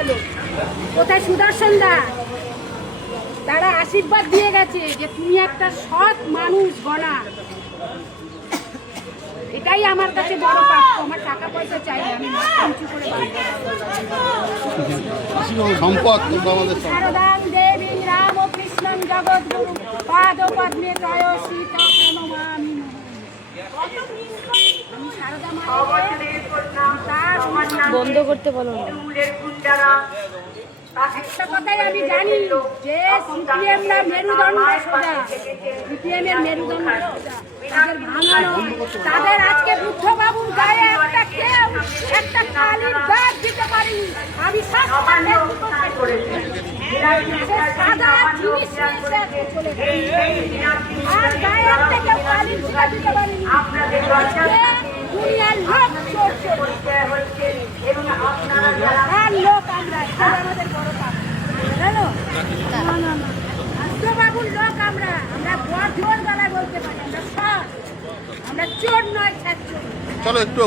গেল। কোথায় সুদর্শন দা? তারা আশীর্বাদ দিয়ে গেছে যে তুমি একটা সৎ মানুষ গনা। এটাই আমার কাছে বড় প্রাপ্য। আমার টাকা পয়সা চাই না, আমি উঁচু করে সম্পদ আমাদের শারদাং দেবী রাম কৃষ্ণং জগদ্গুরু পাদ পদ্মে ত্রয় সীতা প্রণমামি। বন্ধ করতে বলো না। একটা কথাই আমি জানি যে সিপিএমরা মেরুদণ্ড সোজা, সিপিএমের মেরুদণ্ড সোজা, তাদের ভাঙানো, তাদের আজকে বুদ্ধবাবুর গায়ে একটা কেউ একটা কালির দাগ দিতে পারিনি। আমি সাদা জিনিস চলে আর গায়ে একটা কেউ কালির দাগ দিতে পারিনি। দুনিয়ার লোক চোর চোর আর লোক আমরা, আমাদের বড় পাপ জানো। বুদ্ধবাবুর লোক আমরা জোর গলায় বলতে পারি আমরা সব, আমরা চোর নয় ছাত্র। চলো একটু